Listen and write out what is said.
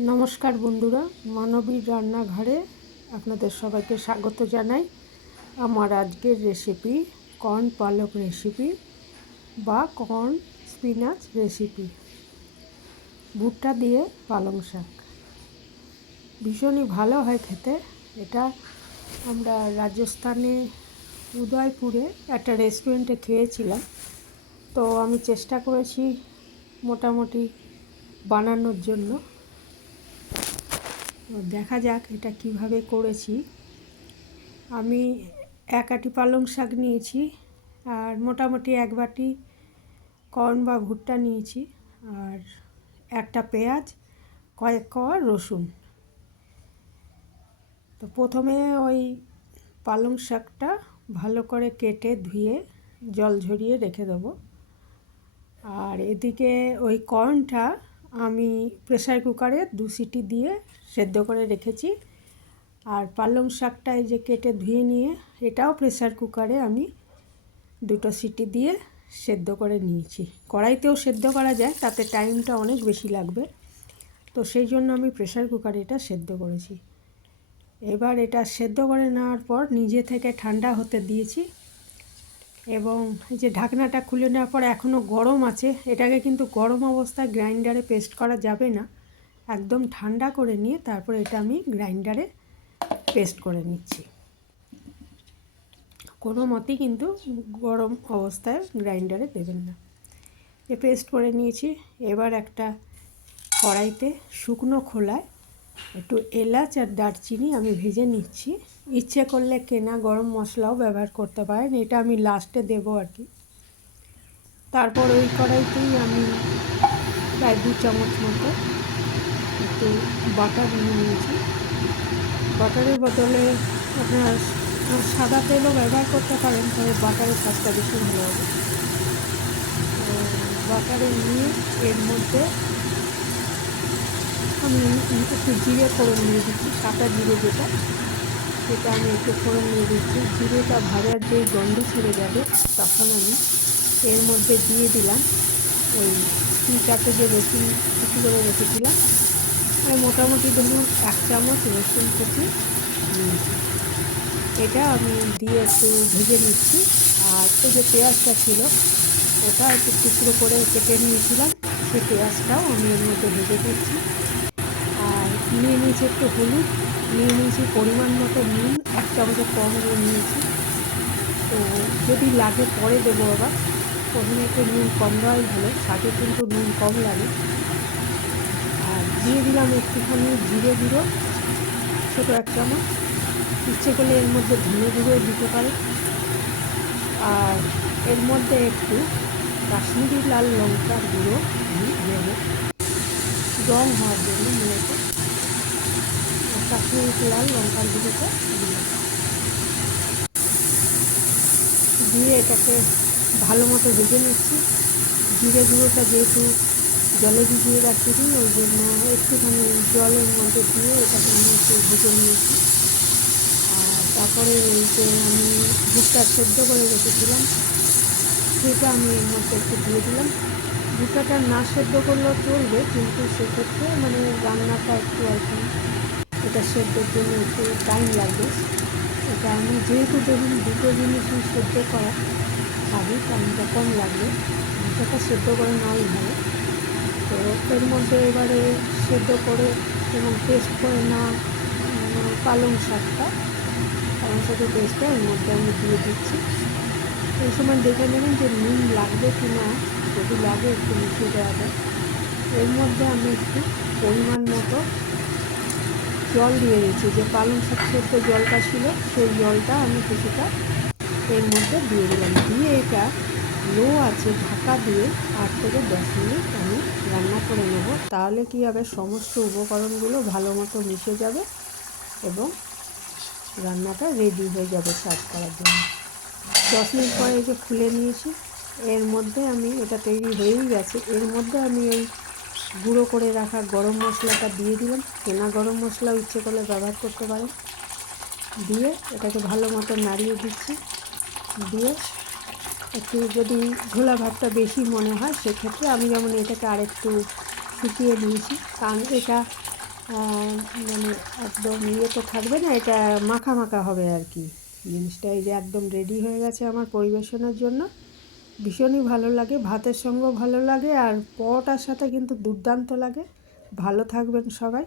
নমস্কার বন্ধুরা, মানবীর রান্নাঘরে আপনাদের সবাইকে স্বাগত জানাই। আমার আজকের রেসিপি কর্ন পালক রেসিপি বা কর্ন স্পিনাচ রেসিপি ভুট্টা দিয়ে পালং শাক। ভীষণই ভালো হয় খেতে। এটা আমরা রাজস্থানে উদয়পুরে একটা রেস্টুরেন্টে খেয়েছিলাম। তো আমি চেষ্টা করেছি মোটামুটি বানানোর জন্য। তো দেখা যাক এটা কীভাবে করেছি। আমি এক আটি পালং শাক নিয়েছি আর মোটামুটি এক বাটি কর্ন বা ভুট্টা নিয়েছি আর একটা পেঁয়াজ, কয়েক কোয়া রসুন। তো প্রথমে ওই পালং শাকটা ভালো করে কেটে ধুয়ে জল ঝরিয়ে রেখে দেবো। আর এদিকে ওই কর্নটা আমি প্রেশার কুকারে দু সিটি দিয়ে সেদ্ধ করে রেখেছি। আর পালং শাকটা এই যে কেটে ধুয়ে নিয়ে, এটাও প্রেশার কুকারে আমি দুটো সিটি দিয়ে সেদ্ধ করে নিয়েছি। কড়াইতেও সেদ্ধ করা যায়, তাতে টাইমটা অনেক বেশি লাগবে। তো সেই জন্য আমি প্রেশার কুকারে এটা সেদ্ধ করেছি। এবার এটা সেদ্ধ করে নেওয়ার পর নিজে থেকে ঠান্ডা হতে দিয়েছি। এবং যে ঢাকনাটা খুলে নেওয়ার পর এখনও গরম আছে, এটাকে কিন্তু গরম অবস্থায় গ্রাইন্ডারে পেস্ট করা যাবে না। একদম ঠান্ডা করে নিয়ে তারপর এটা আমি গ্রাইন্ডারে পেস্ট করে নিচ্ছি। কোনো মতেই কিন্তু গরম অবস্থায় গ্রাইন্ডারে দেবেন না। এ পেস্ট করে নিয়েছি। এবার একটা কড়াইতে শুকনো খোলায় একটু এলাচ আর দারচিনি আমি ভেজে নিচ্ছি। ইচ্ছে করলে কেনা গরম মশলাও ব্যবহার করতে পারেন, এটা আমি লাস্টে দেবো আর কি। তারপর ওই কড়াইতেই আমি প্রায় দু চামচ মতো একটু বাটার নিয়ে নিয়েছি। বাটারের বদলে আপনার সাদা তেলও ব্যবহার করতে পারেন, তবে বাটারের স্বাদটা বেশি ভালো হবে। বাটারে নিয়ে এর মধ্যে আমি একটু জিরে ফোড়ন দিয়ে দিচ্ছি, সাদা জিরে যেটা, সেটা আমি একটু ফোড়ন দিয়ে দিচ্ছি। জিরেটা ভাজার যেই গন্ধ ছেড়ে যাবে, তখন আমি এর মধ্যে দিয়ে দিলাম ওই চারটে যে রসুন কুচি করে রেখেছিলাম। আর মোটামুটি ধরুন এক চামচ রসুন কুচি এটা আমি দিয়ে একটু ভেজে নিচ্ছি। আর এই যে পেঁয়াজটা ছিল, ওটা একটু টুকরো করে কেটে নিয়েছিলাম। সেই পেঁয়াজটাও আমি এর মধ্যে ভেজে দিচ্ছি নিয়ে নিয়েছি একটু হলুদ, নিয়ে নিয়েছি পরিমাণ মতো নুন, এক চামচের কম করে নিয়েছি। তো যদি লাগে পরে দেবো আবার। প্রথমে একটু নুন কম দেওয়াই ভালো শাকে কিন্তু নুন কম লাগে। আর দিয়ে দিলাম একটুখানি জিরে গুঁড়ো, ছোটো এক চামচ। ইচ্ছে করলে এর মধ্যে ধনে গুঁড়ো দিতে পারে। আর এর মধ্যে একটু কাশ্মীরি লাল লঙ্কার গুঁড়ো দেবো। রং হওয়ার জন্য মূলত। কাশ্মীরি লাল লঙ্কার গুঁড়োটা। দিলাম দিয়ে এটাকে ভালো মতো ভেজে নিচ্ছি। জিরে গুঁড়োটা যেহেতু জলে ভিজিয়ে রাখিনি ওই জন্য একটুখানি জলের মধ্যে দিয়ে এটাকে আমি একটু ভেজে নিয়েছি। আর তারপরে এই যে আমি ভুট্টা সেদ্ধ করে রেখেছিলাম, সেটা আমি এর মধ্যে একটু দিয়ে দিলাম। ভুট্টাটা না সেদ্ধ করলেও চলবে, কিন্তু সেক্ষেত্রে মানে রান্নাটা একটু আর কি এটা সেদ্ধর জন্য একটু টাইম লাগবে এটা আমি যেহেতু দেখুন দুটো জিনিসই সেদ্ধ করা খাবি টাইমটা কম লাগবে। ভুট্টাটা সেদ্ধ করে নেওয়াই ভালো। তো এর মধ্যে এবারে সেদ্ধ করে এবং পেস্ট করে না পালং শাকটা। পালং শাকের পেস্টটা এর মধ্যে আমি দিয়ে দিচ্ছি। এই সময় দেখে নেবেন যে নুন লাগবে কি না। যদি লাগে একটু মিশিয়ে দেওয়া যায়। এর মধ্যে আমি একটু পরিমাণ মতো জল দিয়ে দিয়েছি। যে পালং শাক সেদ্ধ জলটা ছিল, সেই জলটা আমি কিছুটা এর মধ্যে দিয়ে দিলাম। দিয়ে এটা লো আছে ঢাকা দিয়ে আট থেকে দশ মিনিট আমি রান্না করে নেব। তাহলে কী হবে? সমস্ত উপকরণগুলো ভালো মতো মিশে যাবে এবং রান্নাটা রেডি হয়ে যাবে সার্ভ করার জন্য। দশ মিনিট পরে যে খুলে নিয়েছি, এর মধ্যে আমি, এটা তৈরি হয়েই গেছে। এর মধ্যে আমি এই গুঁড়ো করে রাখা গরম মশলাটা দিয়ে দিলাম। কেনা গরম মশলাও ইচ্ছে করলে ব্যবহার করতে পারেন। দিয়ে এটাকে ভালো মতো নাড়িয়ে দিচ্ছি। দিয়ে একটু যদি ঝোলা ভাতটা বেশি মনে হয়, সেক্ষেত্রে আমি যেমন এটাকে আরেকটু শুকিয়ে দিয়েছি কারণ এটা মানে একদম ইয়ে তো থাকবে না, এটা মাখা মাখা হবে আর কি। জিনিসটা এই যে একদম রেডি হয়ে গেছে আমার পরিবেশনের জন্য। ভীষণই ভালো লাগে, ভাতের সঙ্গেও ভালো লাগে আর পটার সাথে কিন্তু দুর্দান্ত লাগে। ভালো থাকবেন সবাই।